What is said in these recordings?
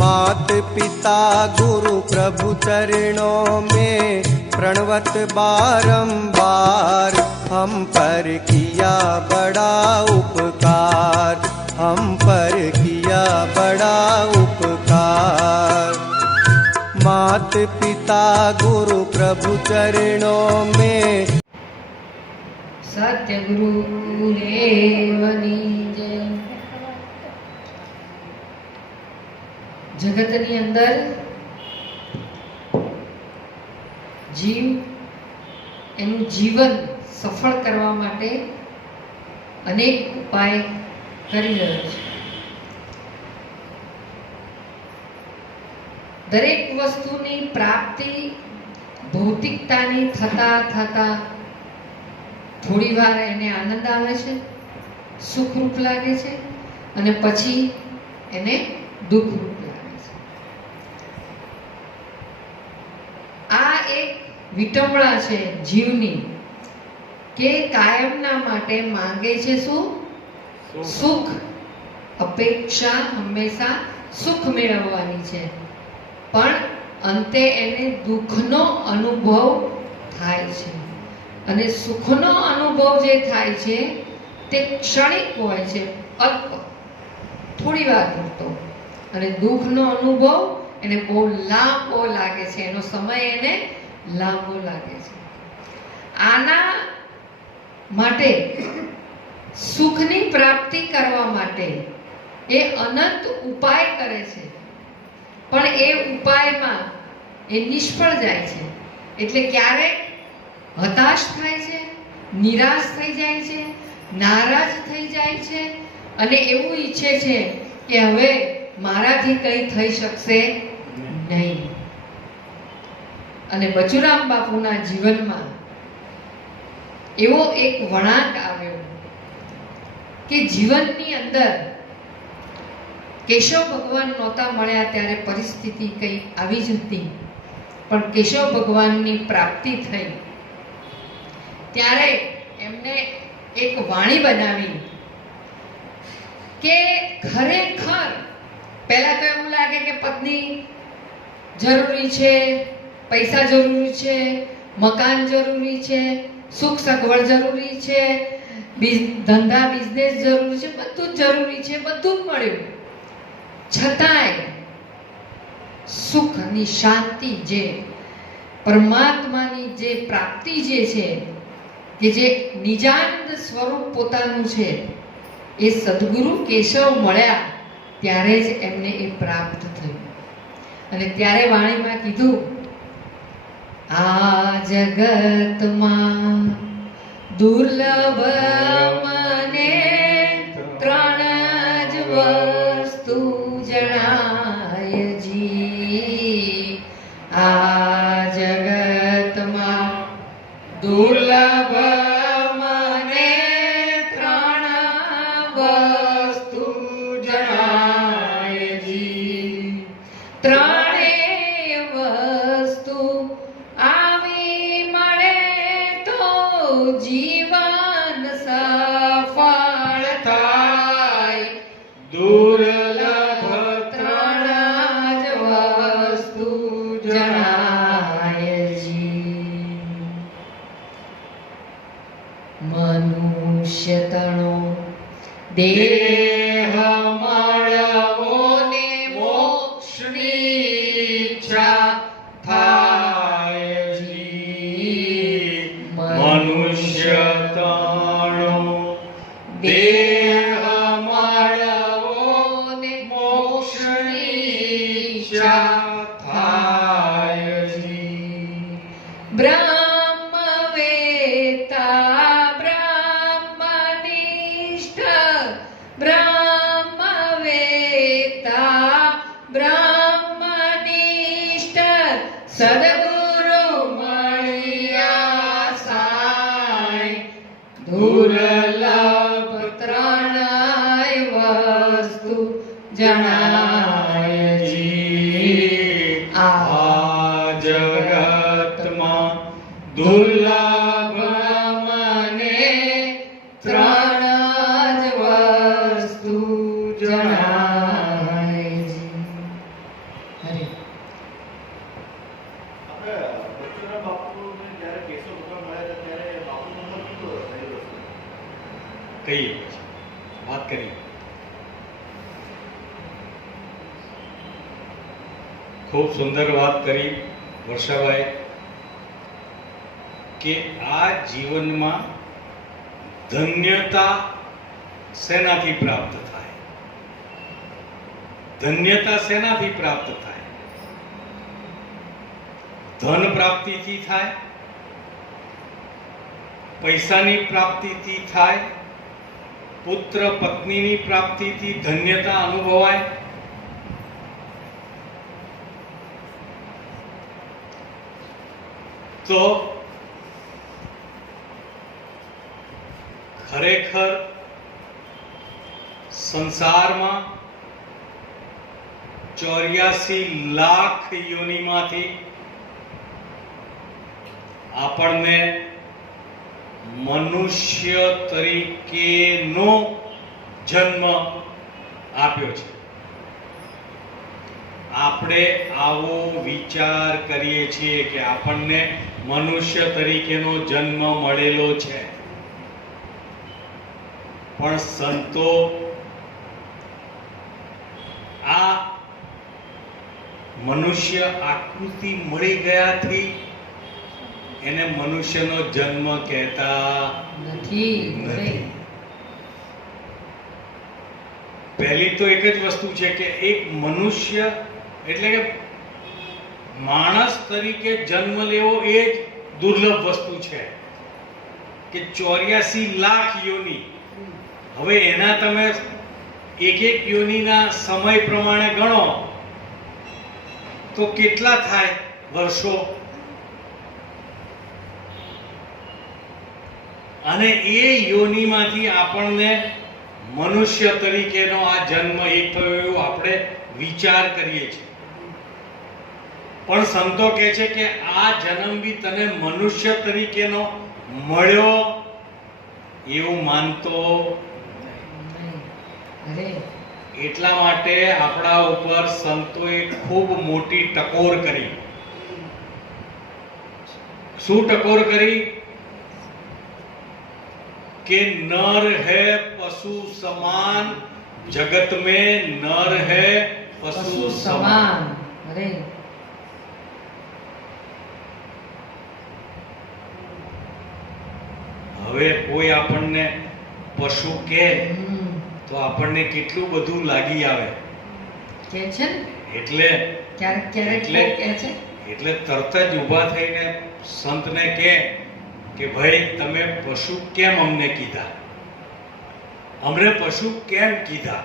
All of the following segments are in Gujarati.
मात पिता गुरु प्रभु चरणों में प्रणवत बारंबार, हम पर किया बड़ा उपकार, हम पर किया बड़ा उपकार। मात पिता गुरु प्रभु चरणों में सत्य गुरु देवनी जय। जगतनी अंदर जीव एनु जीवन सफल करवा माटे अनेक उपाय करी रह्यो छे। दरेक वस्तुनी प्राप्ति भौतिकतानी थता थता थोड़ी वार एने आनंद आवे छे, सुखरूप लागे छे અને પછી એને દુઃખરૂપ લાગે છે। આ એક વિટંબણા છે જીવની કે કાયમના માટે માંગે છે શું? સુખ। અપેક્ષા હંમેશા સુખ મેળવવાની છે, પણ અંતે એને દુઃખનો અનુભવ થાય છે। અને સુખનો અનુભવ જે થાય છે તે ક્ષણિક હોય છે, અલ્પ, થોડી વાર પૂરતો, અને દુઃખનો અનુભવ એને બહુ લાંબો લાગે છે, એનો સમય એને લાંબો લાગે છે। આના માટે સુખની પ્રાપ્તિ કરવા માટે એ અનંત ઉપાય કરે છે, પણ એ ઉપાયમાં એ નિષ્ફળ જાય છે। એટલે ક્યારેક હતાશ થાય છે, નિરાશ થઈ જાય છે, નારાજ થઈ જાય છે અને એવું ઈચ્છે છે કે હવે મારાથી કંઈ થઈ શકશે નહીં। અને બચુરામ બાપુના જીવનમાં એવો એક વળાંક આવ્યો કે જીવનની અંદર કેશવ ભગવાન નહોતા મળ્યા ત્યારે પરિસ્થિતિ કંઈ આવી જ હતી, પણ કેશવ ભગવાનની પ્રાપ્તિ થઈ ત્યારે એમને એક વાણી બનાવી કે ખરેખર પહેલા તો એવું લાગે કે પત્ની જરૂરી છે, પૈસા જરૂરી છે, મકાન જરૂરી છે, સુખ સગવડ જરૂરી છે, ધંધા બિઝનેસ જરૂરી છે, બધું જ જરૂરી છે, બધું જ મળ્યું, છતાંય સુખની શાંતિ જે પરમાત્માની જે પ્રાપ્તિ જે છે કે જે નિજાનંદ સ્વરૂપ પોતાનું છે એ સદગુરુ કેશવ મળ્યા ત્યારે જ એમને એ પ્રાપ્ત થયું। અને ત્યારે વાણીમાં કીધું, આ જગતમાં દુર્લભ મને ત્રણ જ વસ્તુ જણાય જી। આ જગતમાં દુર્લભ મને ત્રણ વસ્તુ જણાય જી। ત્રણેય વસ્તુ આવી મળે તો જીવન સફળ થાય। દુર્લભ ત્રણ જ વસ્તુ જણાય જી। મનુષ્ય તણો દેહ મળવો ને મોક્ષની ઈચ્છા થાય જી। મનુષ્ય તણો દેહ મળવો ને મોક્ષની ઈચ્છા થાય જી। બ્રહ્મ વેતા બ્રહ્મ વેતા બ્રહ્મનિષ્ઠ સદગુરુ મળ્યા સાંઈ। દુર્લભ ત્રણેય વસ્તુ જણાય જી। આ જગતમાં દુર્લભ મને ત્રણ જ વસ્તુ જણાય જી। કહીએ પછી વાત કરીએ. ખૂબ સુંદર વાત કરી વર્ષાભાઈ કે આ જીવનમાં ધન્યતા શેનાથી પ્રાપ્ત થાય? ધન્યતા શેનાથી પ્રાપ્ત થાય? ધન પ્રાપ્તિથી થાય, પૈસાની પ્રાપ્તિથી થાય, પુત્ર પત્નીની પ્રાપ્તિથી ધન્યતા અનુભવાય. તો ખરેખર સંસારમાં 84 લાખ યોનિમાંથી આપણને મનુષ્ય તરીકેનો જન્મ આપ્યો છે. આપણે આવો વિચાર કરીએ છીએ કે આપણને મનુષ્ય તરીકેનો જન્મ મળેલો છે, પણ સંતો આ મનુષ્ય આકૃતિ મળી ગયાથી એને મનુષ્યનો જન્મ કહેતા નથી. પહેલી તો એક જ વસ્તુ છે કે એક મનુષ્ય એટલે કે માણસ તરીકે જન્મ લેવો એ જ દુર્લભ વસ્તુ છે કે 84 લાખ યોની. હવે એના તમે એક એક યોનીના સમય પ્રમાણે ગણો તો કેટલા થાય વર્ષો? અને એ યોનીમાંથી આપણને મનુષ્ય તરીકેનો આ જન્મ એક થયો એવું આપણે વિચાર કરીએ છીએ. પણ સંતો કહે છે કે આ જન્મ બી તને મનુષ્ય તરીકેનો મળ્યો એવું માનતો. એટલા માટે આપણા ઉપર સંતોએ ખૂબ મોટી ટકોર કરી. શું ટકોર કરી? કે नर है पशु समान, जगत में नर है पशु समान. હવે કોઈ આપણને પશુ કહે તો આપણને કેટલું બધું લાગી આવે કે છે ને. એટલે તરત જ ઊભા થઈને સંતને કહે કે ભાઈ તમે પશુ કેમ અમને કીધા? અમને પશુ કેમ કીધા?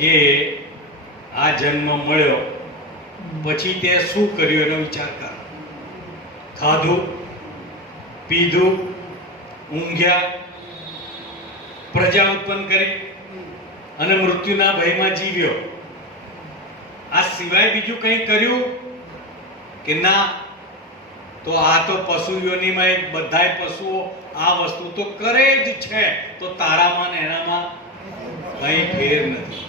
કે આ જન્મ મળ્યો પછી તે શું કર્યું એનો વિચાર કર. ખાધું, પીધું, ઊંઘ્યા, પ્રજા ઉત્પન્ન કરી અને મૃત્યુના ભયમાં જીવ્યો. આ સિવાય બીજું કંઈ કર્યું કે ના? તો આ તો પશુ યોનિમાં બધાય પશુઓ આ વસ્તુ તો કરે જ છે, તો તારામાં ને એનામાં કંઈ ફેર નથી.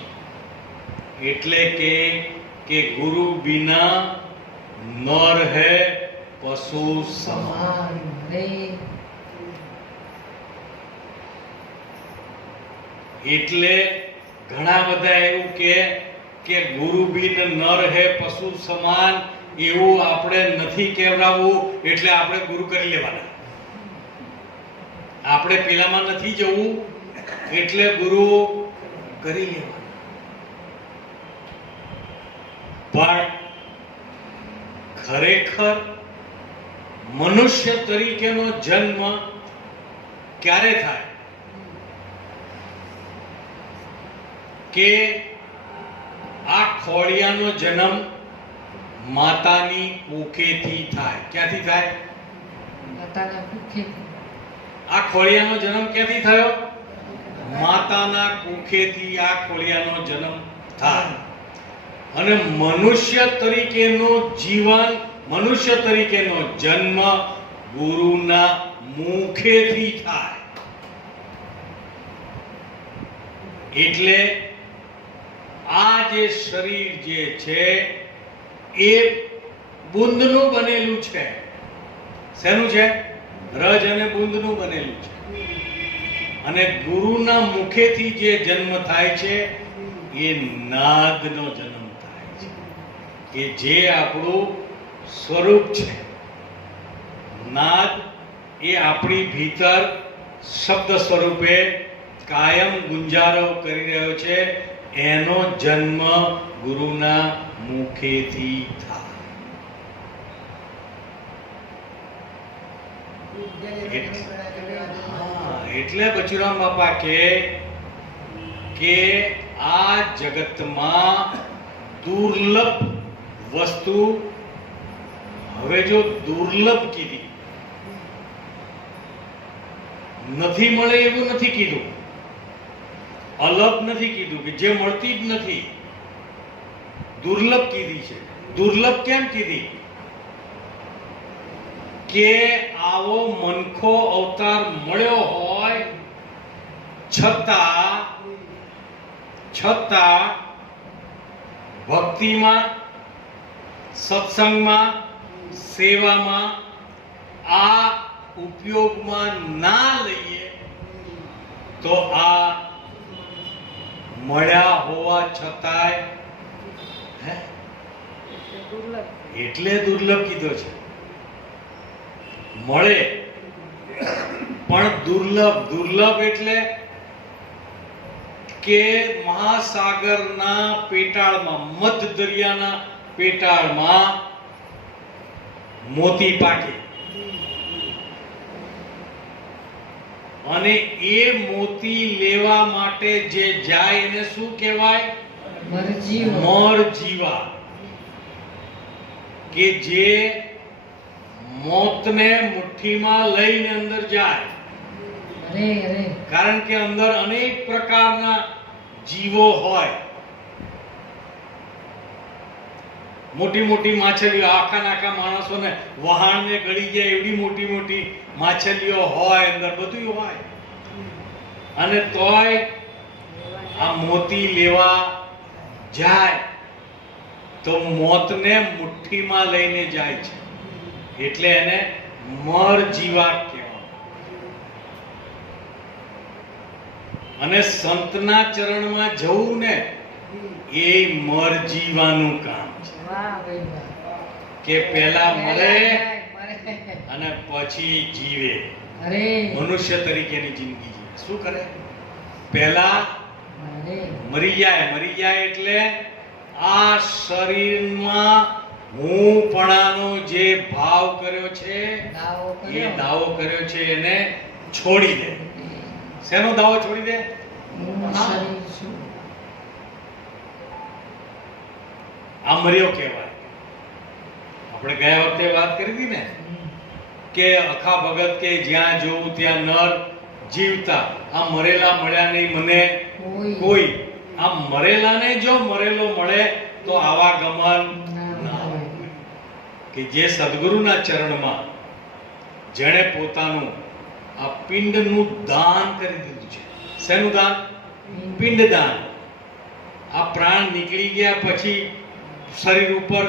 એટલે કે ગુરુ બિના નર હે પશુ સમાન. એટલે ઘણા બધા એવું કે ગુરુ બિન નર હે પશુ સમાન એવું આપણે નથી કહેવરાવું એટલે આપણે ગુરુ કરી લેવાના. આપણે પેલામાં નથી જવું એટલે ગુરુ કરી લેવાના. પણ ખરેખર મનુષ્ય તરીકેનો જન્મ ક્યારે થાય? કે આ ખોડિયાનો જન્મ માતાની કુખેથી થાય. ક્યાંથી થાય? માતાના કુખેથી. આ ખોડિયાનો જન્મ ક્યાંથી થયો? માતાના કુખેથી આ ખોડિયાનો જન્મ થાય. અને મનુષ્ય તરીકેનું જીવન, મનુષ્ય તરીકેનો જન્મ ગુરુના મુખેથી થાય. એટલે આ જે શરીર જે છે એ બુંદનું બનેલું છે. શેનું છે? રજ અને બુંદનું બનેલું છે. અને ગુરુના મુખેથી જે જન્મ થાય છે એ નાદનો જન્મ થાય છે, કે જે આપણું સ્વરૂપ છે. નાદ એ આપણી ભીતર શબ્દ સ્વરૂપે કાયમ ગુંજારવ કરી રહ્યો છે. એનો જન્મ ગુરુના મુખેથી થાય. એટલે બચુરામ બાપા કે આ જગતમાં દુર્લભ વસ્તુ, હવે જો દુર્લભ કીધી, નથી મળે એવું નથી કીધું, અલગ નથી કીધું કે જે મળતી જ નથી, દુર્લભ કીધી છે. દુર્લભ કેમ કીધી? કે આવો મનખો અવતાર મળ્યો હોય છતાં ભક્તિમાં, સત્સંગમાં, સેવામાં આ ઉપયોગમાં ના લઈએ તો આ મળ્યા હોવા છતાંય એટલે દુર્લભ કીધો છે. મળે પણ દુર્લભ એટલે કે મહાસાગરના પેટાળમાં, મધ્ય દરિયાના પેટાળમાં મોતી પાકે અને એ મોતી લેવા માટે જે જાય એને શું કહેવાય? મરજીવા. કે જે મોતને મુઠ્ઠીમાં લઈને અંદર જાય. કારણ કે અંદર અનેક પ્રકારના જીવો હોય. મોટી મોટી માછલીઓ, આખા માણસોને વહાણને ગળી જાય એવડી મોટી મોટી માછલીઓ હોય, અંદર બધું હોય. અને તોય આ મોતી લેવા જાય તો મોતને મુઠ્ઠીમાં લઈને જાય છે. એટલે એને મરજીવા કહેવાય. અને સંતના ચરણમાં જવું ને એ મરજીવાનું કામ છે. કે પહેલા મરે અને પછી જીવે. મનુષ્ય તરીકેની જિંદગી જીવે. શું કરે? પહેલા મરી જાય એટલે આ શરીરમાં હુંપણાનો જે ભાવ કર્યો છે, એ દાવો કર્યો છે, એને છોડી દે. શેનો દાવો છોડી દે? આ મર્યો કહેવાય. આપણે ગયા વખતે વાત કરી હતી ને કે અખા ભગત કે જ્યાં જોઉં ત્યાં નર જીવતા, આ મરેલા મળ્યા નહીં મને કોઈ. આ મરેલાને જો મરેલો મળે તો આવાગમન ના હોય. કે જે સદગુરુના ચરણમાં જેણે પોતાનું આ પિંડનું દાન કરી દીધું છે. શેનું દાન? પિંડદાન. આ પ્રાણ નીકળી ગયા પછી શરીર ઉપર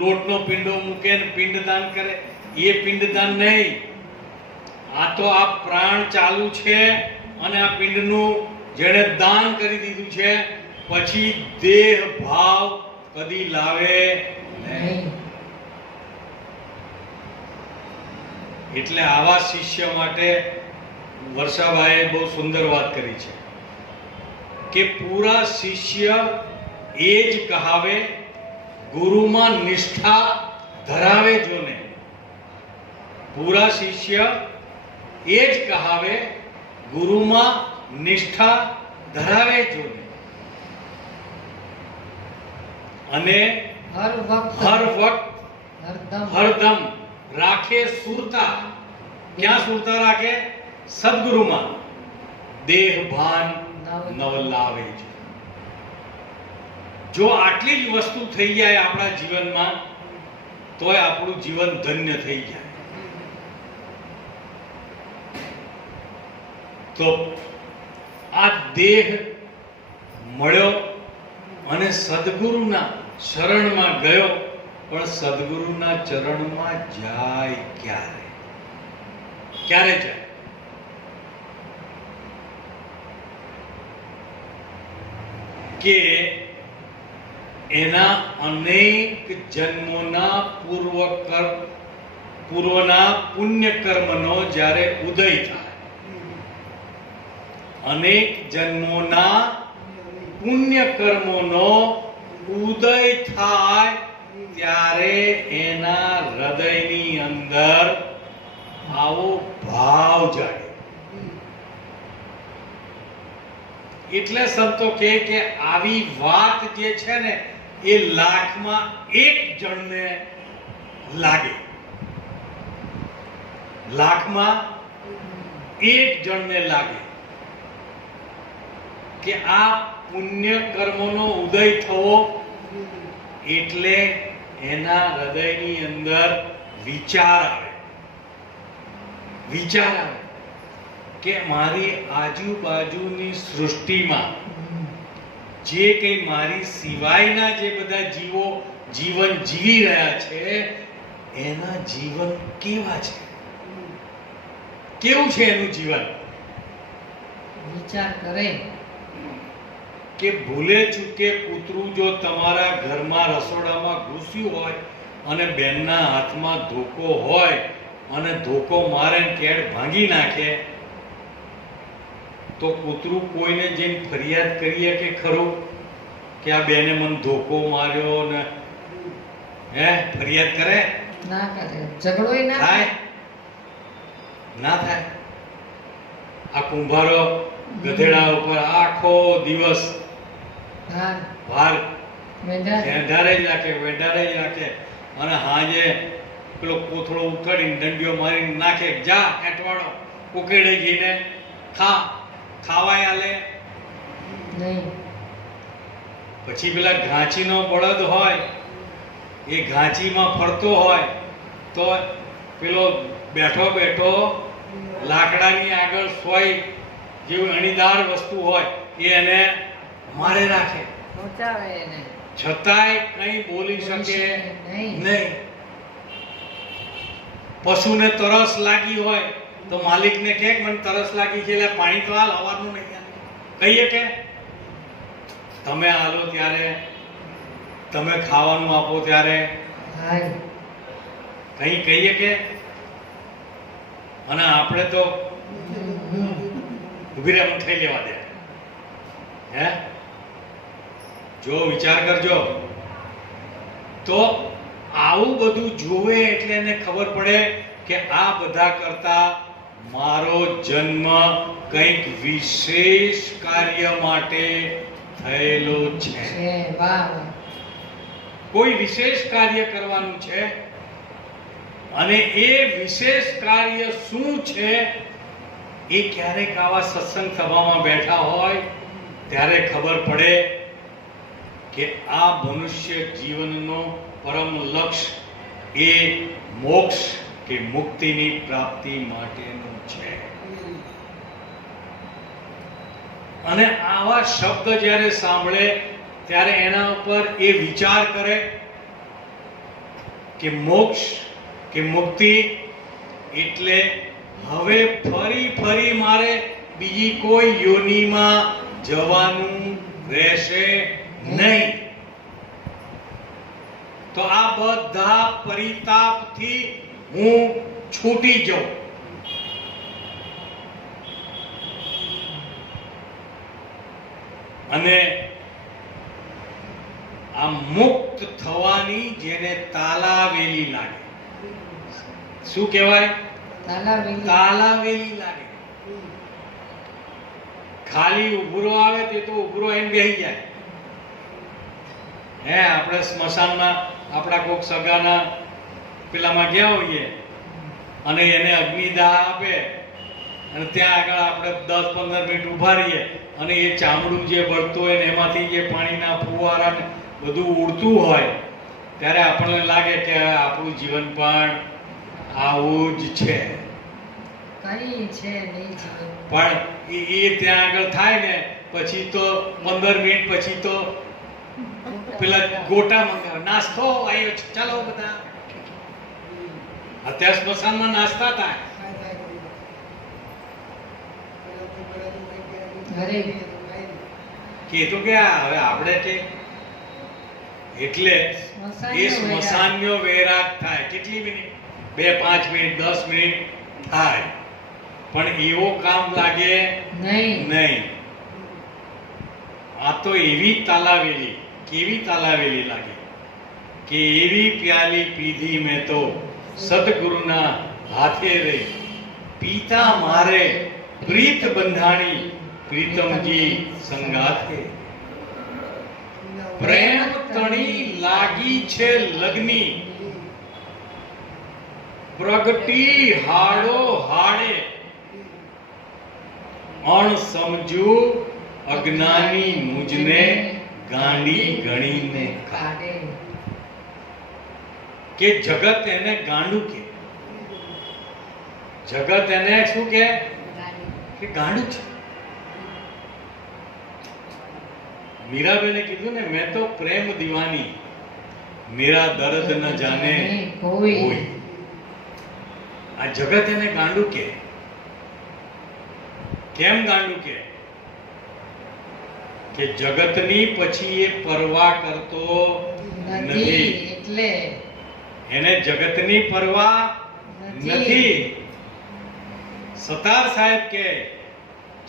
લોટનો પિંડો મૂકે ને પિંડદાન કરે, એ પિંડદાન નહીં. આ તો આ પ્રાણ ચાલુ છે અને આ પિંડનું જેણે દાન કરી દીધું છે, પછી દેહ ભાવ કદી લાવે નહીં. એટલે આવા શિષ્ય માટે વર્ષાભાઈએ બહુ સુંદર વાત કરી છે કે પૂરા શિષ્ય એ જ કહાવે ગુરુમાં નિષ્ઠા ધરાવે જોને. પૂરા શિષ્ય એ જ કહાવે ગુરુમાં નિષ્ઠા ધરાવે જોને. અને હર વખત હરદમ રાખે સુરતા. ક્યાં સુરતા રાખે? સદગુરુમાં. દેહ ભાન નવ લાવે છે. જો આટલી જ વસ્તુ થઈ જાય આપણા જીવનમાં તોય આપણું જીવન ધન્ય થઈ જાય. તો આ દેહ મળ્યો અને સદગુરુના શરણમાં ગયો પણ સદગુરુના ચરણમાં જાય ક્યારે જાય? કે એના અનેક જન્મોના પૂર્વના પુણ્ય કર્મનો જ્યારે ઉદય થાય, અનેક જન્મોના પુણ્ય કર્મોનો ઉદય થાય ત્યારે એના હૃદયની અંદર આવો ભાવ જાગે. એટલે સંતો કહે કે આવી વાત જે છે ને એ લાખમાં એક જણને લાગે, લાખમાં એક જણને લાગે કે આ પુણ્ય કર્મોનો ઉદય થવો એટલે એના હૃદયની અંદર વિચાર આવે કે મારી આજુબાજુની સૃષ્ટિમાં જે કંઈ મારી સિવાયના જે બધા જીવો જીવન જીવી રહ્યા છે એના જીવન કેવા છે, કેવું છે એનું જીવન. વિચાર કરે કે ભૂલે ચૂકે કૂતરું જો તમારા ઘરમાં રસોડામાં ઘૂસ્યું હોય અને બેનના હાથમાં ધોકો હોય અને ધોકો મારે કેડ ભાંગી નાખે તો કૂતરું કોઈને જઈને ફરિયાદ કરીએ કે ખરું કે આ બેને મને ધોકો માર્યો ને ફરિયાદ કરે? ના કરે. ઝઘડોય ના થાય? ના થાય. આ કુંભારો ગધેડા ઉપર આખો દિવસ ભાર વેઢારે જ રાખે અને હાજે પેલો કોથળો ઉઠાડીને દંડીઓ મારીને નાખે, જા એટવાડો ઉકેડે જઈને ખાવાય આલે નહીં. પછી પેલા ઘાંચીનો બળદ હોય એ ઘાંચીમાં ફરતો હોય તો પેલો બેઠો લાકડાની આગળ સોય જેવું અણીદાર વસ્તુ હોય એ એને મારે રાખે, પહોંચાવે એને, છતાંય કઈ બોલી શકે નહીં. પશુને તરસ લાગી હોય તો માલિકને કહે મને તરસ લાગી છે એટલે પાણી તો હાલ, હવારનું નહીં કહીએ કે તમે હાલો ત્યારે, તમે ખાવાનું આપો ત્યારે કઈ કહીએ કે? અને આપણે તો ઉભી રહે મને ખાઈ લેવા દે. જો વિચાર કરજો તો આવું બધું જોવે એટલે એને ખબર પડે કે આ બધા કરતા મારો જન્મ કંઈક વિશેષ કાર્ય માટે થયેલો છે. કોઈ વિશેષ કાર્ય કરવાનું છે અને એ વિશેષ કાર્ય શું છે એ ક્યારેક આવા સત્સંગ સભામાં બેઠા હોય ત્યારે ખબર પડે કે આ મનુષ્ય જીવનનો પરમ લક્ષ્ય એ મોક્ષ કે મુક્તિની પ્રાપ્તિ માટેનું છે. અને આવા શબ્દ જ્યારે સાંભળે ત્યારે એના ઉપર એ વિચાર કરે કે મોક્ષ કે મુક્તિ એટલે હવે ફરી મારે બીજી કોઈ યોનિમાં જવાનું રહેશે નહીં. તો આ બધા પરિતાપથી હું છૂટી જાઉં. અને આ મુક્ત થવાની જેને તાલાવેલી લાગે, શું કહેવાય? તાલાવેલી લાગે. ખાલી ઉભરો આવે તે તો ઉભરો એને બેહી જાય. આપણે સ્મશાનમાં આપણા કોક સગાના પેલામાં ગયા હોઈએ અને એને અગ્નિદાહ આપે અને ત્યાં આગળ આપણે 10-15 મિનિટ ઉભા રહીએ અને એ ચામડું જે બળતું હોય ને એમાંથી જે પાણીના ફુવારા ને બધું ઉડતું હોય ત્યારે આપણને લાગે કે આપણું જીવન પણ આવું જ છે. પણ એ ત્યાં આગળ થાય ને પછી તો 15 મિનિટ પછી તો પેલા ગોટા મંગાવે, નાસ્તો આવ્યો છે, ચાલો બધા. અત્યારે સ્મશાનમાં નાસ્તા થાય. અરે કે તો કે હવે આપણે કે એટલે એ સ્મશાનનો વૈરાગ થાય. કેટલી મિનિટ? 2 5 મિનિટ 10 મિનિટ થાય, પણ એવો કામ લાગે નહીં. આ તો એવી તાલાવેલી, કેવી તાલાવેલી લાગે કે એવી પ્યાલી પીધી મેં તો સદગુરુના હાથે રહી, પીતા મારે પ્રીત બંધાણી પ્રીતમજી સંગાથે. પ્રેમ તણી લાગી છે લગ્ની, પ્રગટી હાડો હાડે, અણ સમજુ અજ્ઞાની મુજને ગાંડી ગણીને કાઢે. કે જગત એને ગાંડું કે, જગત એને શું કે ગાંડું છે. મીરાબેને કીધું ને, મેં તો પ્રેમ દીવાની, મેરા દર્દ ન જાને કોઈ. આ જગત એને ગાંડું કે. કેમ ગાંડું કે? કે જગતની પછી એ પરવા કરતો નથી. એટલે એને જગતની પરવા નથી. સતાર સાહેબ કે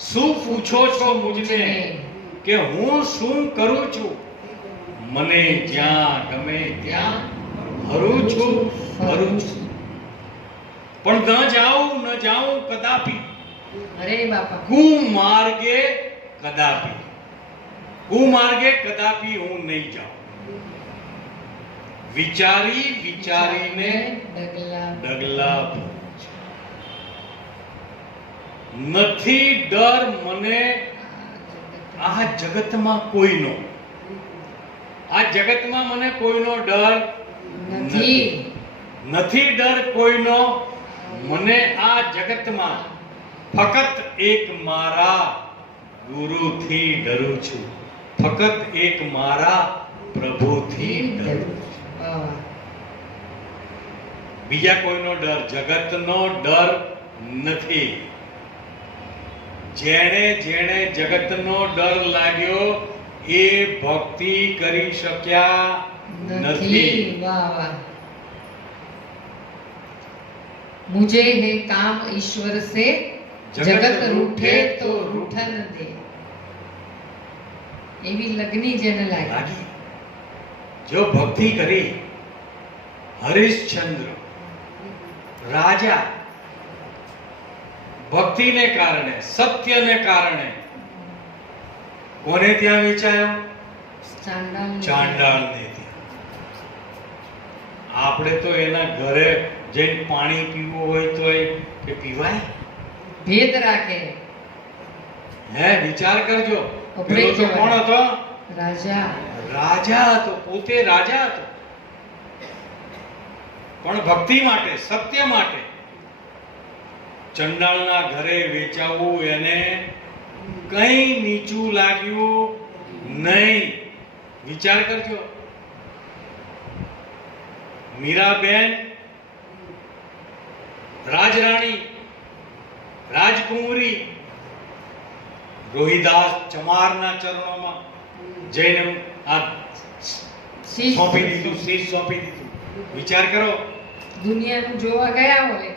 શું પૂછો છો મુજને, કે હું શું કરું છું? મને જ્યાં ગમે ત્યાં હરું છું, ફરું છું, પણ ન જાઉં કદાપી. અરે બાપા, કુમાર્ગે કદાપી, કુમાર્ગે કદાપી હું નહીં જાઉં. વિચારીને ડગલા ભરું છું. નથી ડર મને આ જગતમાં કોઈનો, આ જગતમાં મને કોઈનો ડર નથી ડર કોઈનો મને આ જગતમાં, ફક્ત એક મારા ગુરુથી ડરું છું, ફક્ત એક મારા પ્રભુથી ડરું છું. બીજા કોઈનો ડર, જગતનો ડર નથી. જેણે જેણે જગતનો ડર લાગ્યો એ ભક્તિ કરી શક્યા નથી. मुझे है काम ईश्वर से, जगत रूठे तो रूठन दे. એવી લગ્ની જેને લાગી. જો ભક્તિ કરી, હરિશ્ચંદ્ર રાજા ભક્તિને કારણે, સત્યને કારણે કોને ત્યાં વેચાયો? ચાંડાળને ત્યાં. આપણે તો એના ઘરે જઈને પાણી પીવું હોય તો કે પીવાય? ભેદ રાખે. હે, વિચાર કરજો. પેલો તો કોણ હતો? રાજા હતો, પોતે રાજા હતો, પણ ભક્તિ માટે, સત્ય માટે ચંડાળના ઘરે વેચાવું એને કઈ નીચું લાગ્યું નહીં. વિચાર કરજો. મીરાબેન રાજરાણી, રાજકુંવરી, રોહિદાસ ચમારના ચરણોમાં જઈને આ સોંપી દીધું, શીશ સોંપી દીધું. વિચાર કરો. દુનિયાનું જોવા ગયા હોય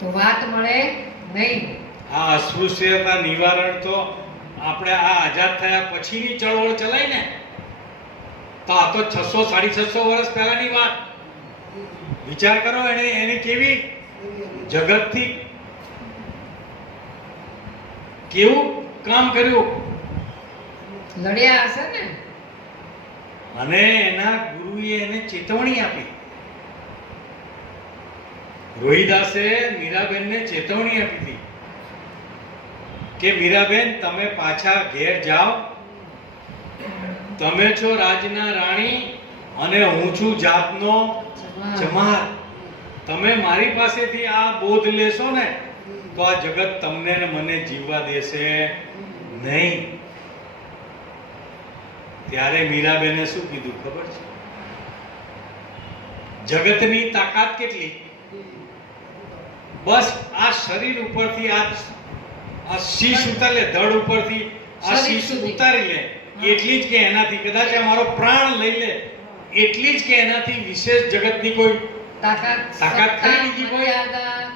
તો વાત મળે નહીં. આ અસ્પૃશ્યતા નિવારણ તો આપણે આ આઝાદ થયા પછીની ચળવળ ચલાવી ને, તો આ તો 600 650 વર્ષ પહેલાની વાત. વિચાર કરો, એને કેવી જગતથી કેવું કામ કર્યું. લડ્યા હશે ને. અને એના ગુરુએ એને ચેતવણી આપી. રોહિદાસે મીરાબેનને ચેતવણી આપી હતી કે મીરાબેન, તમે પાછા ઘેર જાઓ. તમે છો રાજના રાણી અને હું છું જાતનો ચમાર. તમે મારી પાસેથી આ બોધ લેશો ને તો આ જગત તમને ને મને જીવવા દેશે નહીં. ત્યારે મીરાબેને શું કીધું ખબર છે? જગતની તાકાત કેટલી? બસ આ શરીર ઉપરથી આ શીશ ઉતારી લે, ધડ ઉપરથી આ શીશ ઉતારી લે, એટલી જ કે એનાથી કદાચ અમારો પ્રાણ લઈ લે, એટલી જ કે એનાથી વિશેષ જગતની કોઈ તાકાત ખરી બીજી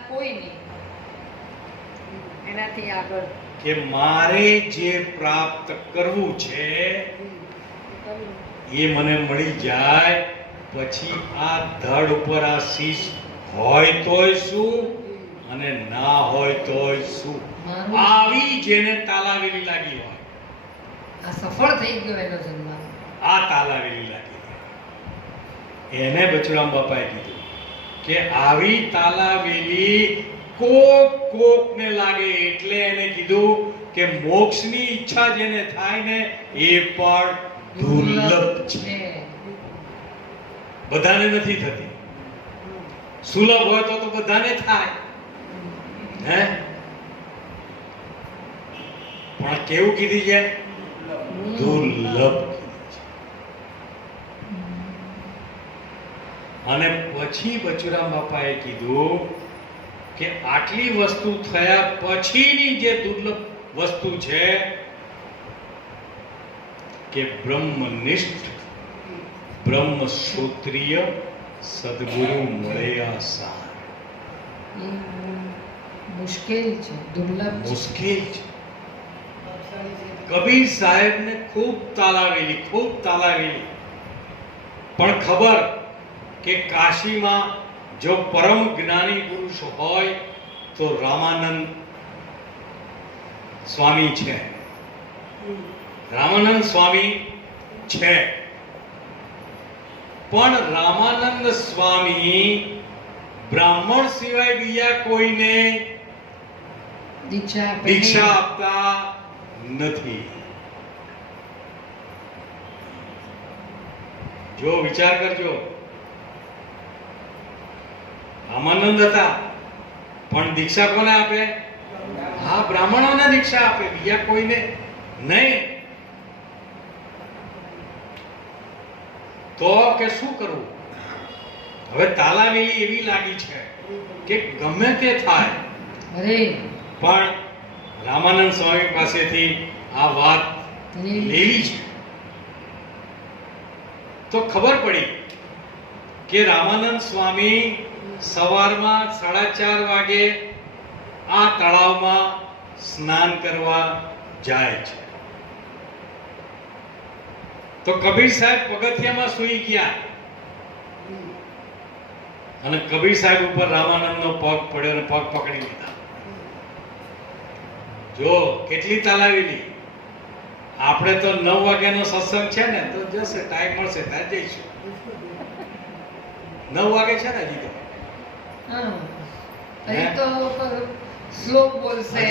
કોઈ નહીં. એનાથી આગળ કે મારે જે પ્રાપ્ત કરવું છે એ મને મળી જાય, પછી આ ધડ ઉપર આ શીશ હોય તોય શું અને ના હોય તોય શું, આવી જેને તાલાવેલી લાગી હોય, આ સફળ થઈ ગયો એનો જન્મ, આ તાલાવેલી લાગી એને બચુરામ બાપાએ કીધું કે આવી તાલાવેલી કોક ને લાગે એટલે એને કીધું કે મોક્ષની ઈચ્છા જેને થાય ને એ પણ દુર્લભ છે. બધાને નથી થતી. સુલભ હોય તો બધાને થાય હે, પણ કેવું કીધી છે? દુર્લભ. અને પછી બચુરામ બાપાએ કીધું કે આટલી વસ્તુ થયા પછીની જે દુર્લભ વસ્તુ છે કે બ્રહ્મનિષ્ઠ બ્રહ્મસૂત્રીય સદગુરુ મળ્યા સાર. મુશ્કેલ છે, દુર્લભ મુશ્કેલ છે. કબીર સાહેબને ખૂબ તાલાવેલી, પણ ખબર કે કાશીમાં જો પરમ જ્ઞાની પુરુષ હોય તો રામાનંદ સ્વામી છે. રામાનંદ સ્વામી છે, પણ રામાનંદ સ્વામી બ્રાહ્મણ સિવાય બીજા કોઈને દીક્ષા આપતા નથી. જો વિચાર કરજો, રામાનંદ હતા પણ દીક્ષા કોને આપે? હા, બ્રાહ્મણોને દીક્ષા આપે, બીજા કોઈને નહીં. તો કે શું કરવું? હવે તાલાવેલી એવી લાગી છે કે ગમે તે થાય, પણ રામાનંદ સ્વામી પાસેથી આ વાત લેવી છે. તો ખબર પડી કે રામાનંદ સ્વામી સવારમાં 4:30 વાગે આ તળાવમાં સ્નાન કરવા જાય છે. તો કબીર સાહેબ પગથિયામાં સૂઈ ગયા અને કબીર સાહેબ ઉપર રામાનંદનો પગ પડ્યો અને પગ પકડી લીધા. જો કેટલી તાલાવેલી. આપણે તો 9 વાગ્યાનો સત્સંગ છે ને, તો જશે, ટાઈમ મળશે ત્યારે જઈશું. 9 વાગે છે ને હજી તો શ્લોક બોલશે,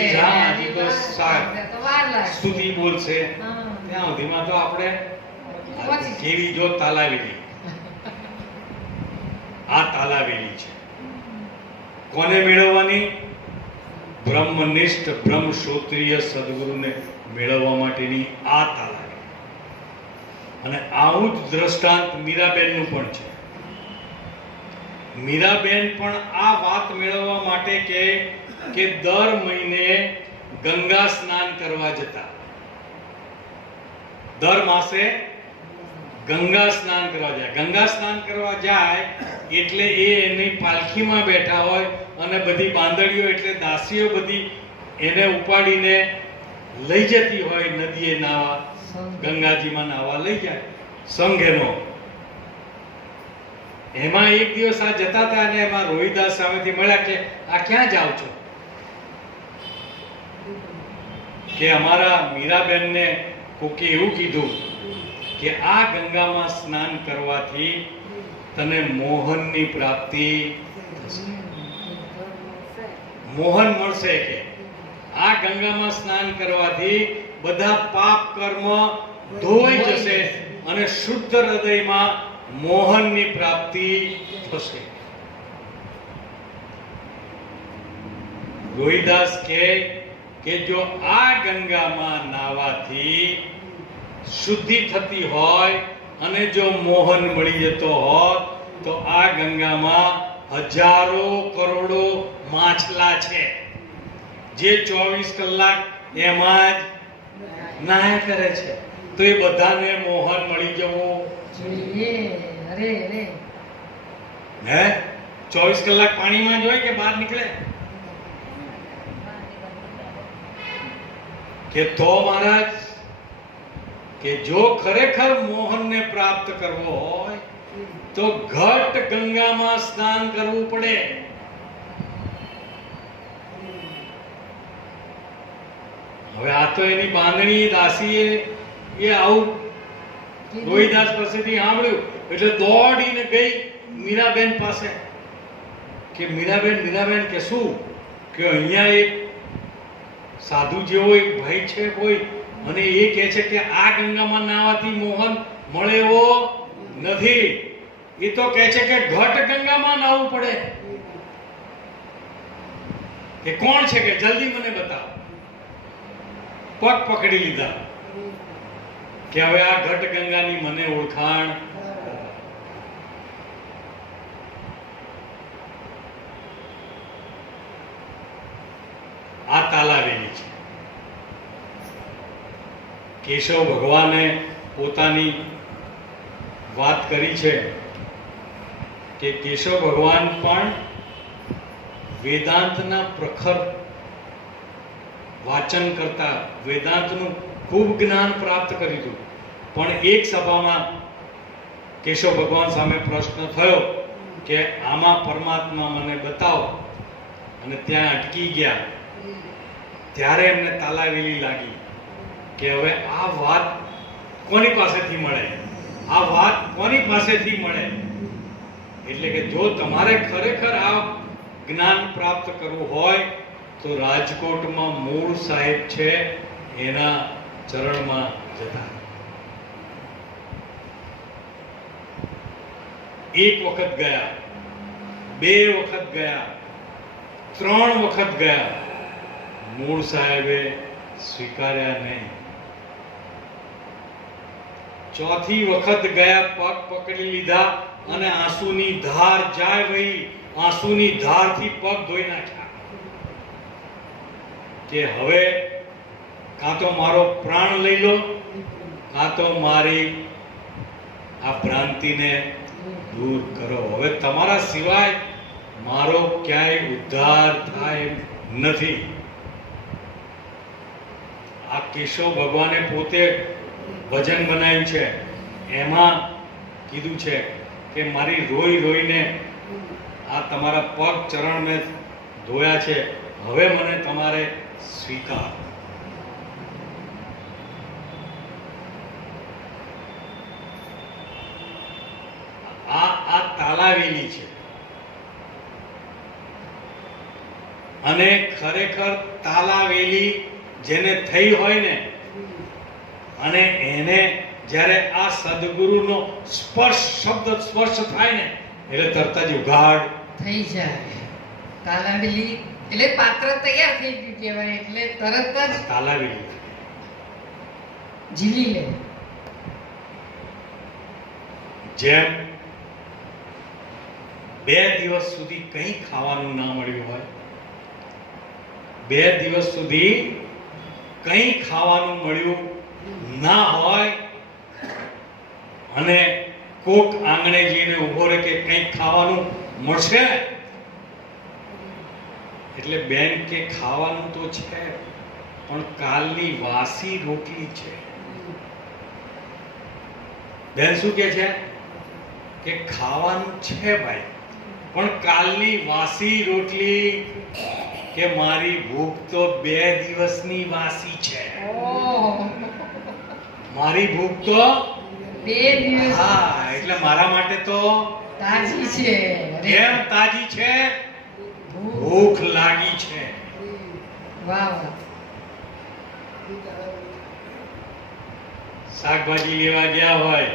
સ્તુતિ બોલશે, ત્યાં સુધીમાં તો આપણે કેવી જો તાલાવેલી. આ તાલાવેલી છે. કોને મેળવવાની? બ્રહ્મનિષ્ઠ બ્રહ્મસૂત્રીય સદગુરુને મેળવવા માટેની આ તાલાવેલી. અને આવું જ દ્રષ્ટાંત મીરાબેનનું પણ છે. મીરાબેન પણ આ વાત મેળવવા માટે કે દર મહિને ગંગા સ્નાન કરવા જતા. દર માસે ગંગા સ્નાન કરવા જાય. ગંગા સ્નાન કરવા જાય એટલે એની પાલખીમાં બેઠા હોય અને બધી બાંધણીઓ એટલે દાસીઓ બધી એને ઉપાડીને લઈ જતી હોય નદીએ નાવા, ગંગાજીમાં નાવા લઈ જાય સંઘેનો. એમાં એક દિવસ આ જતા હતા અને એમાં રોહિદાસ સામેથી મળ્યા કે આ ક્યાં જાવ છો? કે અમારા મીરાબેનને કોકે એવું કીધું કે આ ગંગામાં સ્નાન કરવાથી તને મોહનની પ્રાપ્તિ થશે. મોહન મળશે. કે આ ગંગામાં સ્નાન કરવાથી બધા પાપ કર્મ ધોવાઈ જશે અને શુદ્ધ હૃદયમાં મોહનની પ્રાપ્તિ થશે. રોહિદાસ કે જો આ ગંગામાં નાવાથી શુદ્ધિ થતી હોય અને જો મોહન મળી જતો હોત તો આ ગંગામાં હજારો કરોડો માછલા છે જે 24 કલાક એમાં જ નાહ્યા કરે છે. તો એ બધાને મોહન મળી જવો જોઈએ. અરે અરે હે 24 કલાક પાણીમાં જ હોય કે બહાર નીકળે? કે તો મહારાજ કે જો ખરેખર મોહનને પ્રાપ્ત કરવો હોય તો ઘટ ગંગામાં સ્નાન કરવું પડે. હવે આ તો એની બાંધણી દાસીએ એ આવું રોહિદાસ પાસેથી સાંભળ્યું એટલે દોડીને ગઈ મીરાબેન પાસે કે મીરાબેન કે શું કે અહીંયા એક સાધુ જેવો એક ભાઈ છે કોઈ અને એ કહે છે કે આ ગંગામાં નાવાથી મોહન મળે એવો નથી. એ તો કહે છે કે ઘટ ગંગામાં નાવું પડે. કે કોણ છે કે જલ્દી મને બતાવો. પગ પકડી લીધા કે હવે આ ઘટ ગંગાની મને ઓળખાણ. આ તાલાવેલી છે. કેશવ ભગવાને પોતાની વાત કરી છે કે કેશવ ભગવાન પણ વેદાંતના પ્રખર વાચન કરતા, વેદાંતનું ખૂબ જ્ઞાન પ્રાપ્ત કર્યું હતું. પણ એક સભામાં કેશવ ભગવાન સામે પ્રશ્ન થયો કે આમાં પરમાત્મા મને બતાવો, અને ત્યાં અટકી ગયા. ત્યારે એમને તાલાવેલી લાગી કે હવે આ વાત કોની પાસેથી મળે, આ વાત કોની પાસેથી મળે. એટલે કે જો તમારે ખરેખર આ જ્ઞાન પ્રાપ્ત કરવું હોય તો રાજકોટમાં મૂળ સાહેબ છે એના ચરણમાં જતા. એક વખત ગયા, બે વખત ગયા, 3 વખત ગયા, મૂળ સાહેબે સ્વીકાર્યા નહીં. ચોથી વખત ગયા, પગ પકડી લીધા અને આંસુની ધાર જાય વહી, આંસુની ધારથી પગ ધોઈ નાખ્યા કે હવે કાં તો મારો પ્રાણ લઈ લો, કાં તો મારી આ ભ્રાંતિને દૂર કરો. હવે તમારા સિવાય મારો ક્યાંય ઉદ્ધાર થાય એમ નથી. આ કેશવ ભગવાને પોતે ભજન બનાવ્યું છે, એમાં કીધું છે કે મારી રોઈ રોઈને આ તમારા પગ ચરણ મેં ધોયા છે, હવે મને તમારે સ્વીકાર. આ તાલાવેલી છે. અને ખરેખર તાલાવેલી જેને થઈ હોય ને, અને એને જ્યારે આ સદગુરુનો સ્પર્શ, શબ્દ સ્પર્શ થાય ને એટલે તરત જ ઉઘાડ થઈ જાય. તાલાવેલી એટલે પાત્ર તૈયાર થઈ ગયું કહેવાય. એટલે તરત જ તાલાવેલી ઝીલી લે. જેમ 2 દિવસ સુધી કંઈ ખાવાનું ના મળ્યું હોય, 2 દિવસ સુધી કંઈ ખાવાનું મળ્યું ના હોય, અને કોક આંગણે જઈને ઊભો રહે કે કંઈક ખાવાનું મળશે, એટલે બેન કે ખાવાનું તો છે પણ કાલની વાસી રોટલી છે. બેન શું કે છે કે ખાવાનું છે ભાઈ, પણ કાલની વાસી રોટલી, કે મારી ભૂખ તો 2 દિવસની વાસી છે. મારી ભૂખ તો 2 દિવસ હા, એટલે મારા માટે તો તાજી છે. કેમ તાજી છે? ભૂખ લાગી છે. વાહ વાહ. શાકભાજી લેવા ગયા હોય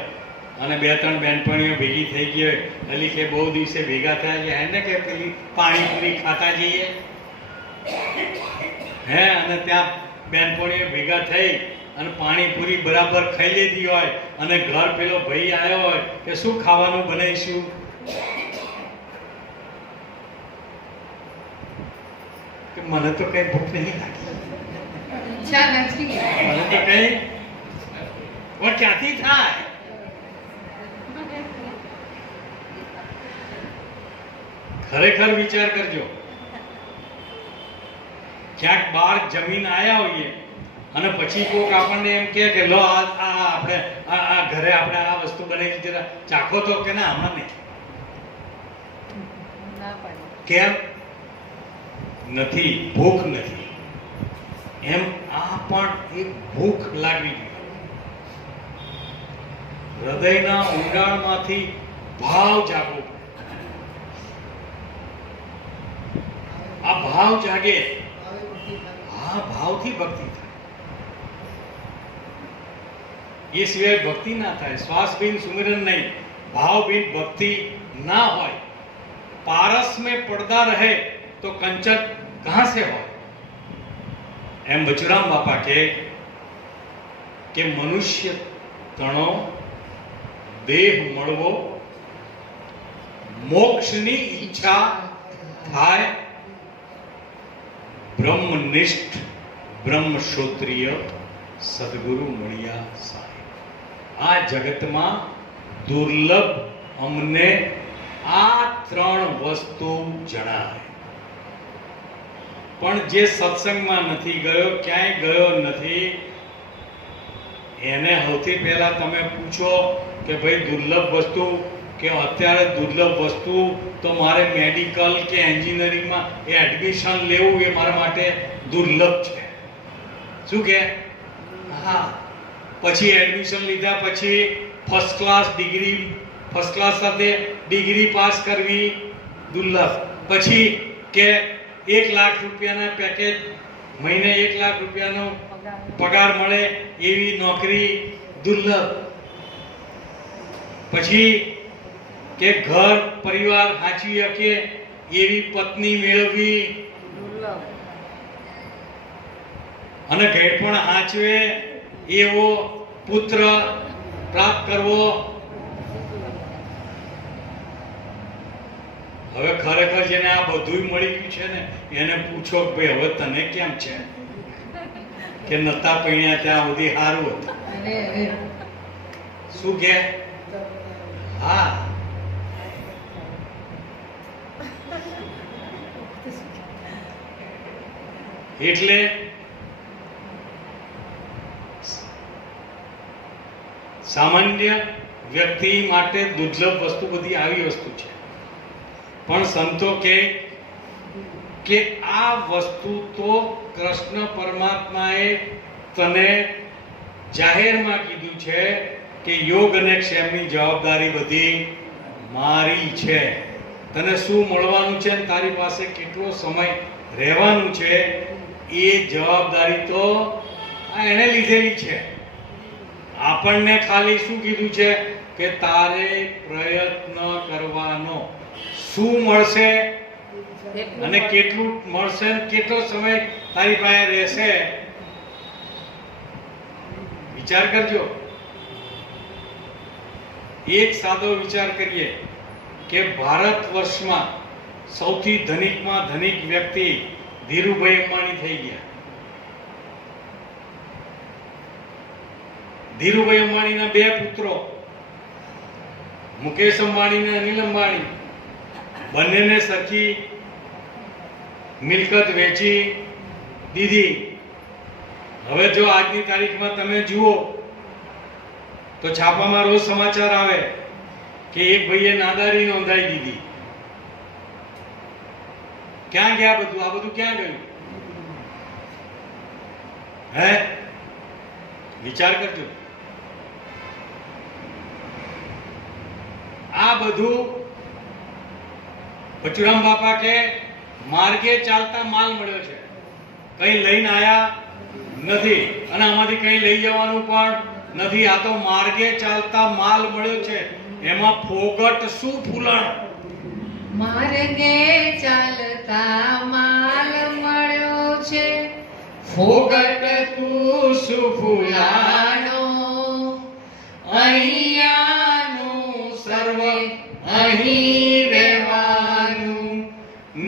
અને 2-3 બેનપણીઓ ભેગી થઈ ગઈ હોય, અલી કે બહુ દિવસે ભેગા થયા છે, એને કે પેલી પાણીપુરી ખાતા જઈએ. હે, અને ત્યાં બેનપણીઓ ભેગા થઈ અને પાણીપુરી બરાબર ખાઈ લીધી હોય અને ઘર પેલો ભાઈ આવ્યો હોય કે શું ખાવાનું બનાવીશું, કે મને તો કઈ ભૂખ નહીં લાગી, ઈચ્છા નથી. મને તો કઈ પણ ક્યાંથી થાય? ખરેખર વિચાર કરજો. ક્યાંક બહાર જમીન આયા હોઈએ અને પછી કોક આપણને એમ કે લો આ આપણે આ ઘરે આપણે આ વસ્તુ બનાવી જરા ચાખો તો, કે ના હમણાં નહીં. કેમ નથી? ભૂખ નથી. એમ આ પણ એક ભૂખ લાગવી જોઈએ. હૃદયના ઊંડાણમાંથી ભાવ જાગવો. આ ભાવ જાગે, આ ભાવથી ભક્તિ થાય. એ સિવાય ભક્તિ ના થાય. શ્વાસ બિન સુમિરન નહીં, ભાવ બિન ભક્તિ ના હોય. पारस में पर्दा रहे तो कंचन कहां से हो. एम बचुराम बापा के मनुष्य तणो देह मळवो मोक्षनी ઈચ્છા થાય બ્રહ્મનિષ્ઠ બ્રહ્મશ્રોત્રિય સદગુરુ મળ્યા સાહેબ. આ જગતમાં દુર્લભ અમને આ ત્રણ વસ્તુ જણાય. પણ જે સત્સંગમાં નથી ગયો, ક્યાંય ગયો નથી, એને સૌથી પહેલા તમે પૂછો કે ભાઈ દુર્લભ વસ્તુ, કે અત્યારે દુર્લભ વસ્તુ તો મારે મેડિકલ કે એન્જિનિયરિંગમાં એડમિશન લેવું એ મારા માટે દુર્લભ છે. શું કે? હા. પછી એડમિશન લીધા પછી first class degree, first class સાથે ડિગ્રી પાસ કરવી દુર્લભ. પછી કે 1 લાખ રૂપિયાના પેકેજ, મહિને 1 લાખ રૂપિયાનો પગાર મળે એવી નોકરી દુર્લભ. પછી કે ઘર પરિવાર સાચવી શકે એવી પત્ની મેળવવી દુર્લભ. અને ઘેડપણ સાચવે એવો પુત્ર પ્રાપ્ત કરવો. હવે ખરેખર જેને આ બધું મળી ગયું છે ને એને પૂછો કે ભાઈ હવે તને કેમ છે, કે નતા પૈણ્યા ત્યાં સુધી સારું હતું. શું કે? હા. એટલે સામાન્ય વ્યક્તિ માટે દુર્લભ વસ્તુ બધી આવી વસ્તુ છે. પણ સંતો કે આ વસ્તુ તો કૃષ્ણ પરમાત્માએ તને જાહેરમાં કીધું છે કે યોગ અને ક્ષેમની જવાબદારી બધી મારી છે. તને શું મળવાનું છે, તારી પાસે કેટલો સમય રહેવાનું છે, એ જવાબદારી તો એણે લીધેલી છે. આપણને ખાલી શું કીધું છે કે તારે પ્રયત્ન કરવાનો. શું મળશે અને કેટલું મળશે, કેટલો સમય તારી પાસે રહેશે, વિચાર કરજો. એક સાદો વિચાર કરીએ કે ભારત વર્ષમાં સૌથી ધનિકમાં ધનિક વ્યક્તિ ધીરુભાઈ અંબાણી થઈ ગયા. ધીરુભાઈ અંબાણીના 2 પુત્રો, મુકેશ અંબાણી અને અનિલ અંબાણી, બંનેને સરખી મિલકત વેચી દીધી. હવે જો આજની તારીખમાં તમે જુઓ તો છાપામાં રોજ સમાચાર આવે કે એક ભાઈએ નાદારી નોંધાઈ દીધી. ક્યાં ગયા બધું? આ બધું ક્યાં ગયું? હે, વિચાર કરજો. આ બધું બચુરામ બાપા કે માર્ગે ચાલતા માલ મળ્યો છે, કઈ લઈને આયા નથી અને આમાંથી કઈ લઈ જવાનું પણ નથી. આ તો માર્ગે ચાલતા માલ મળ્યો છે. એમાં ફોગટ શું ફૂલણ? માર્ગે ચાલતા માલ મળ્યો છે, ફોગટ તું સુફુલાનો અહીંયાનું સર્વે અહીં રહેવાનું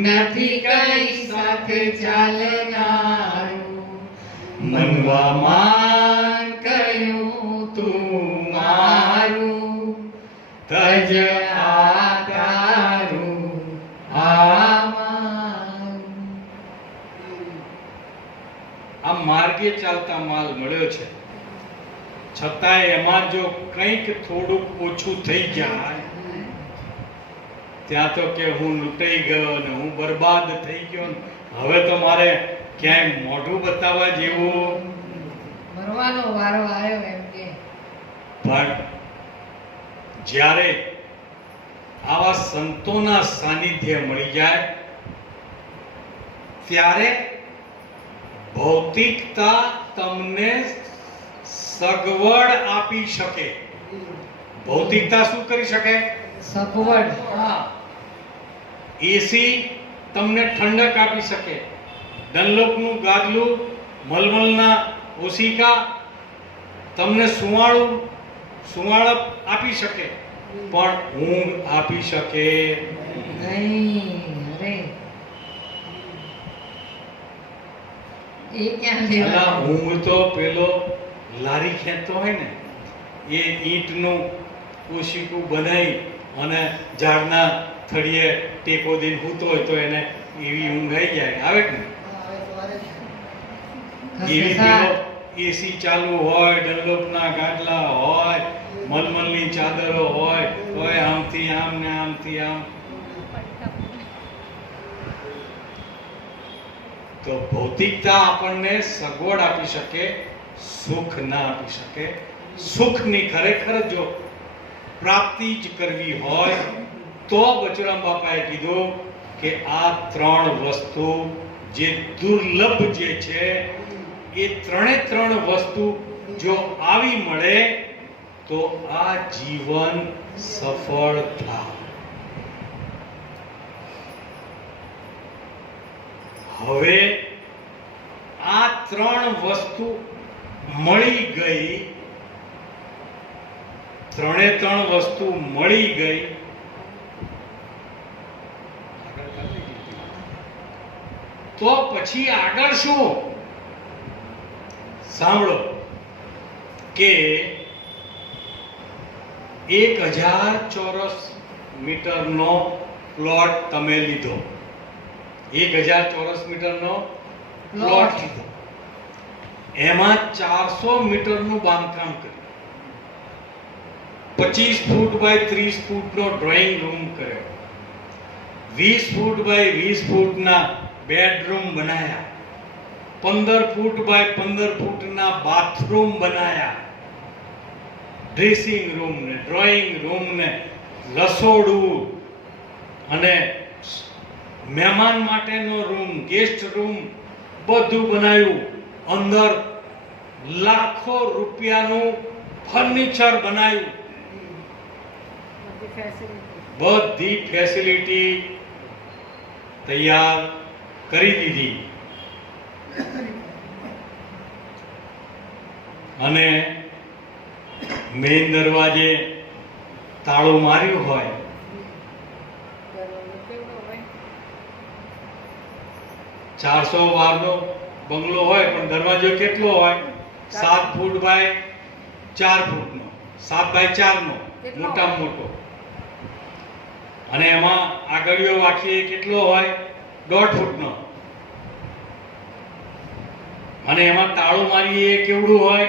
નથી કઈ સાથે ચાલનારું મનવામાં કહ્યું તું મારું તજ આ તારું આ મારું. આ માર્ગે ચાલતા માલ મળ્યો છે, છતાંય એમાં જો કંઈક થોડુંક ઓછું થઈ જાય ત્યાં તો કે હું લૂંટાઈ ગયો ને હું બરબાદ થઈ ગયો ને હવે તો મારે ક્યાંય મોઢું બતાવવા જેવું. મરવાનો વારો આવ્યો એમ કે. પણ જ્યારે આવા સંતોના સાનિધ્ય મળી જાય ત્યારે ભૌતિકતા તમને સગવડ આપી શકે. ભૌતિકતા શું કરી શકે? સગવડ. હા, એસી તમને ઠંડક આપી શકે, ડનલોપનું ગાદલું, મલમલના ઓશિકા તમને સુવાળપ આપી શકે, પણ ઊંઘ આપી શકે નહીં. અરે એ ક્યાં અલા, લેવા? ઊંઘ તો પેલો લારી ખેંચતો હોય ને એ ઈંટનું ઓશિકું બનાવી અને ઝાડના થળીએ ટેકો દઈને સૂતો હોય તો એને એવી ઊંઘ આવી જાય. આવે કે નહીં? એવી પેલો એસી ચાલુ હોય, ડનલોપના ગાદલા હોય, મલમલની ચાદરો હોય આમથી આમ ને આમથી આમ. તો ભૌતિકતા આપણને સગવડ આપી શકે, સુખ ના આપી શકે. સુખની ખરેખર જો પ્રાપ્તિ જ કરવી હોય તો બચરામ બાપાએ કીધું કે આ ત્રણ વસ્તુ જે દુર્લભ જે છે એ ત્રણ વસ્તુ જો આવી મળે તો આ જીવન સફળ થાય. હવે આ ત્રણ વસ્તુ મળી ગઈ, ત્રણ વસ્તુ મળી ગઈ તો પછી આગળ શું? સાંભળો કે 1000 ચોરસ મીટરનો પ્લોટ તમે લીધો, 1000 ચોરસ મીટરનો પ્લોટ લીધો, એમાં 400 મીટરનું બાંધકામ કર્યું, 25 ફૂટ બાય 30 ફૂટનો ડ્રોઈંગ રૂમ કર્યો, 20 ફૂટ બાય 20 ફૂટના બેડરૂમ બનાયા, 15 ફૂટ બાય 15 ફૂટના બાથરૂમ બનાયા, ડ્રેસિંગ રૂમ ને ડ્રોઈંગ રૂમ ને રસોડું અને મહેમાન માટેનો રૂમ, ગેસ્ટ રૂમ બધું બનાવ્યું. અંદર લાખો રૂપિયાનું ફર્નિચર બનાવ્યું, બધી ફેસિલિટી તૈયાર કરી દીધી. અને મેઇન દરવાજે તાળું માર્યું હોય, ચારસો વારનો બંગલો હોય પણ દરવાજો કેટલો હોય? 7 ફૂટ બાય 4 ફૂટનો, 7 બાય 4 નો મોટામાં મોટો. અને એમાં આગળીઓ વાંકીએ કેટલો હોય? 1.5 ફૂટનો. અને એમાં તાળું મારીએ કેવડું હોય?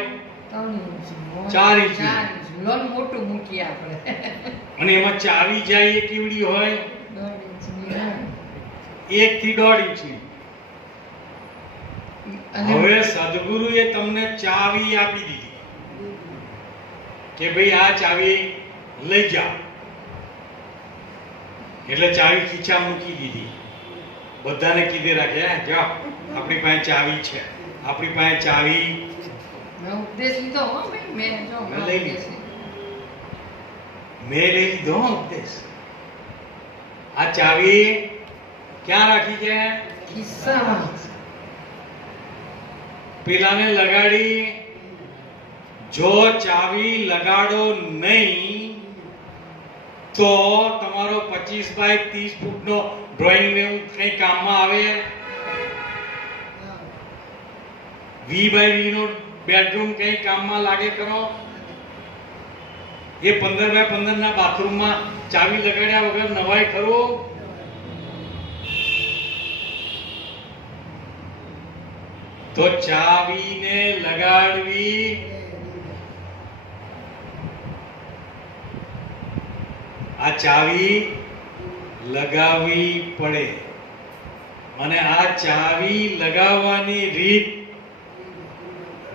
4 ઇંચ. લોન મોટું મૂકીએ આપણે. અને એમાં ચાવી જાય એ કેવડી હોય? 1 થી 1.5 ઇંચની. હવે સદગુરુએ તમને ચાવી આપી દીધી કે ભાઈ આ ચાવી લઈ જાઓ. એટલે ચાવી ખીચા મૂકી દીધી, બધાને કીધે રાખે જાઓ આપણી પાસે ચાવી છે, આપણી પાસે ચાવી. મેં ઉપદેશ લીધો હો ભાઈ, મેં લઈ લીધો, મેં લઈ લીધો ઉપદેશ. આ ચાવી ક્યાં રાખી છે? ખિસ્સામાં. પેલાને લગાડી, જો ચાવી લગાડો નહીં તો તમારો 25 બાય 30 ફૂટનો ડ્રોઈંગ રૂમ કઈ કામમાં આવે? 20 બાય 20 નો બેડરૂમ કઈ કામમાં લાગે? કરો. એ 15 બાય 15 ના બાથરૂમમાં ચાવી લગાડ્યા વગર નવાય ખરો? તો ચાવીને લગાડવી આ ચાવી લગાવવી પડે અને આ ચાવી લગાવવાની રીત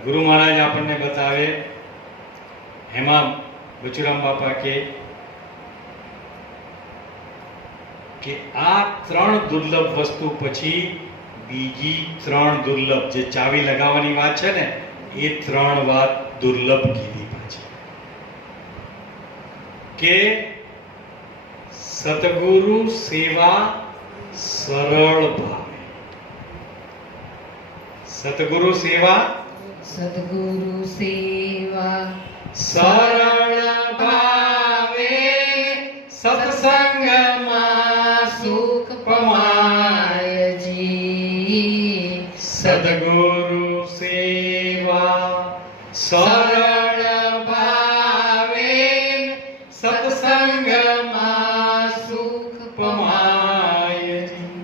ગુરુ મહારાજ આપણને બતાવે. એમાં બચુરામ બાપા કે આ 3 દુર્લભ વસ્તુ પછી બીજી 3 દુર્લભ, જે ચાવી લગાવવાની વાત છે ને, એ 3 વાત દુર્લભ કીધી પાછી કે સતગુરુ સેવા સરળ ભાવે. સતગુરુ સેવા સરળ ભાવે, સત્સંગમાં સુખ પમાય જી. સદગુરુ સેવા સરળ ભાવે, સત્સંગમાં સુખ પમાય જી.